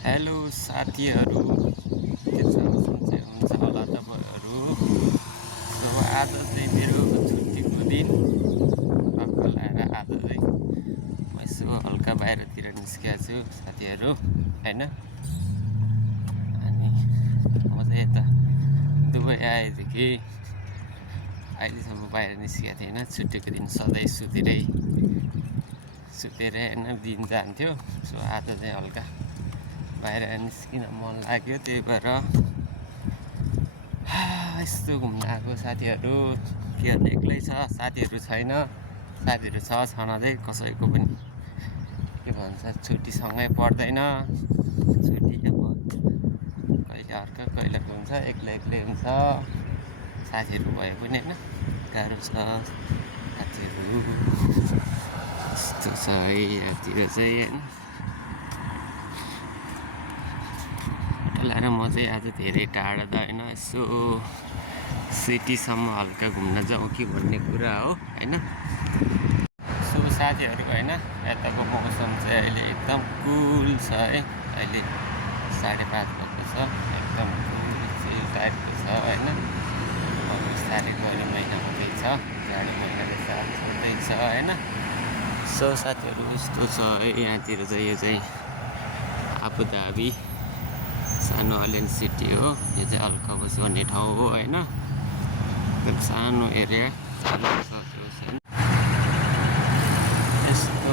Hello साथीहरू, के छ सन्चै हुन्छ होला तपाईँहरू। आज चाहिँ मेरो छुट्टीको दिन टक्क लगाएर आज चाहिँ म यसो हल्का बाहिरतिर निस्किएको छु साथीहरू होइन। अनि म चाहिँ यता दुबई आएदेखि अहिलेसम्म बाहिर निस्केको थिएन। छुट्टीको दिन सधैँ सुतेरै होइन दिन जान्थ्यो। सो आज चाहिँ हल्का बाहिर निस्किन मन लाग्यो, त्यही भएर यस्तो घुम्न आएको साथीहरू। के भन्नु, एक्लै छ, साथीहरू छैन। साथीहरू छन चाहिँ कसैको पनि के भन्छ छुट्टीसँगै पर्दैन। छुट्टी अब कहिले अर्को कहिले हुन्छ, एक्लै हुन्छ। साथीहरू भए पनि होइन गाह्रो छ साथीहरू। यस्तो छ है यहाँतिर चाहिँ होइन। लाएर म चाहिँ आज धेरै टाढा त होइन, यसो सिटीसम्म हल्का घुम्न जाउँ कि भन्ने कुरा हो होइन। सो साथीहरू होइन, यताको मौसम चाहिँ अहिले एकदम कुल छ है। अहिले 5:30 भएको छ, एकदम कुल चिल टाइपको छ होइन। बिस्तारै गरम महिना हुँदैछ, जाडो महिनाले साथ छोड्दैछ होइन। सो साथीहरू यस्तो छ है यहाँतिर चाहिँ। यो चाहिँ आबुधाबी सानो आइल्यान्ड सिटी हो। यो चाहिँ अल्काबस भन्ने ठाउँ हो होइन। एकदम सानो एरिया यस्तो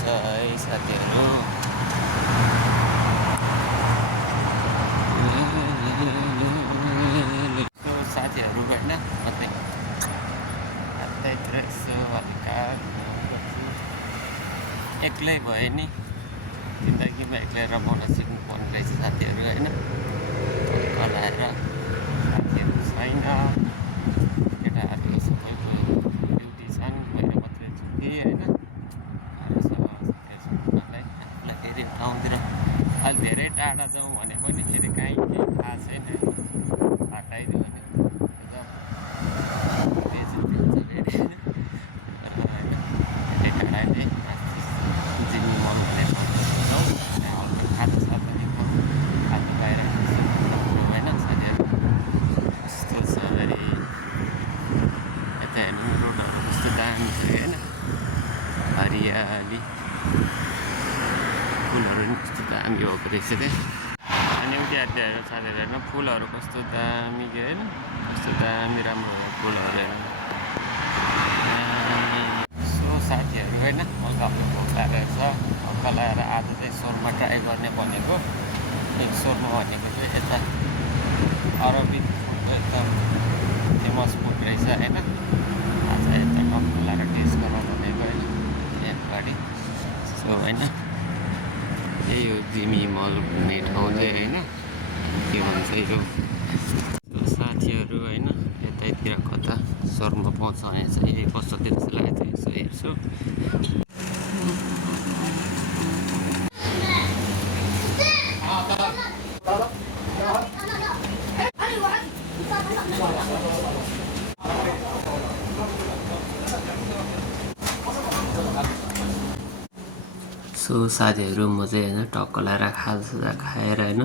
छ है साथीहरू। साथीहरू होइन, म चाहिँ यतातिर यसो हल्का एक्लै भए नि जिन्दगीमा एक्लै रमाउन सिक्नुपर्ने रहेछ साथीहरू होइन। लाएर साथीहरू छैन, केटाहरू सबैको ड्युटी छन्, मेरो मात्रै छु कि होइन। आफूलाई फेरि ठाउँतिर अलि धेरै टाढा जाउँ भने पनि फेरि कहीँ केही थाहा छैन, हटाइदियो भने हरियाली फुलहरू नि कस्तो दामी भएको रहेछ त्यहाँ। अनि उनीहरूले हेर्नु साथीहरू हेर्नु फुलहरू कस्तो दामी के होइन, कस्तो दामी राम्रो भयो फुलहरू हेर्नु। सो साथीहरू होइन, हल्का भोक लागेको छ। हल्का लगाएर आज चाहिँ सोरमा ट्राई गर्ने भनेको। एक सोरमा भनेको चाहिँ यता अरबिक फुडको एकदम फेमस फुड रहेछ होइन। आज यता टक्क लगाएर टेस्ट गरौँ भनेको होइन एकबारी। सो होइन यही हो जिमी मल भन्ने ठाउँ चाहिँ होइन। के भन्छ यो साथीहरू होइन, यतैतिर कता सोरमा पाउँछ भने चाहिँ कस्तो त्यो जस्तो लागेको थियो, यसो हेर्छु। सो साथीहरू म चाहिँ होइन टक्क लगाएर खाजा खाएर होइन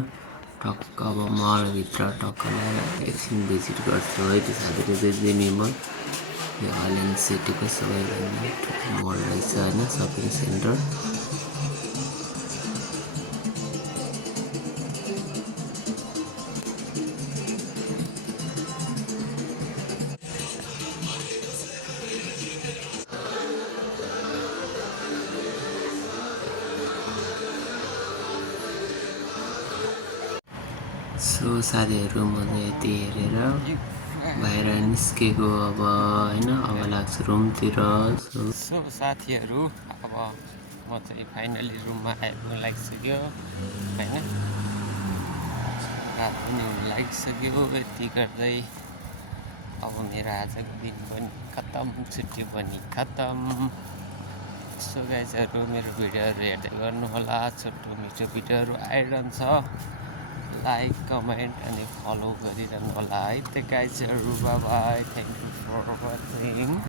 टक्क अब मलभित्र टक्क लगाएर एकछिन भिजिट गर्छु है। त्यो साथीहरू चाहिँ जिमी मल, यो आइल्यान्ड सिटीको सबैभन्दा ठुलो मल रहेछ होइन, सपिङ सेन्टर। सो साथीहरू म चाहिँ यति हेरेर बाहिर निस्केको अब होइन। अब लाग्छ रुमतिर। सो साथीहरू अब म चाहिँ फाइनली रुममा आइपुग्न लागिसक्यो होइन। रात पनि हुन लागिसक्यो। यति गर्दै अब मेरो आजको दिन पनि खत्तम, छुट्टी पनि खत्तम। सो गाइजहरू मेरो भिडियोहरू हेर्दै गर्नु होला। छोटो मिठो भिडियोहरू आइरहन्छ। लाइक कमेन्ट अनि फलो गरिरहनु होला है त गाइजहरू। Bye bye, thank you for watching.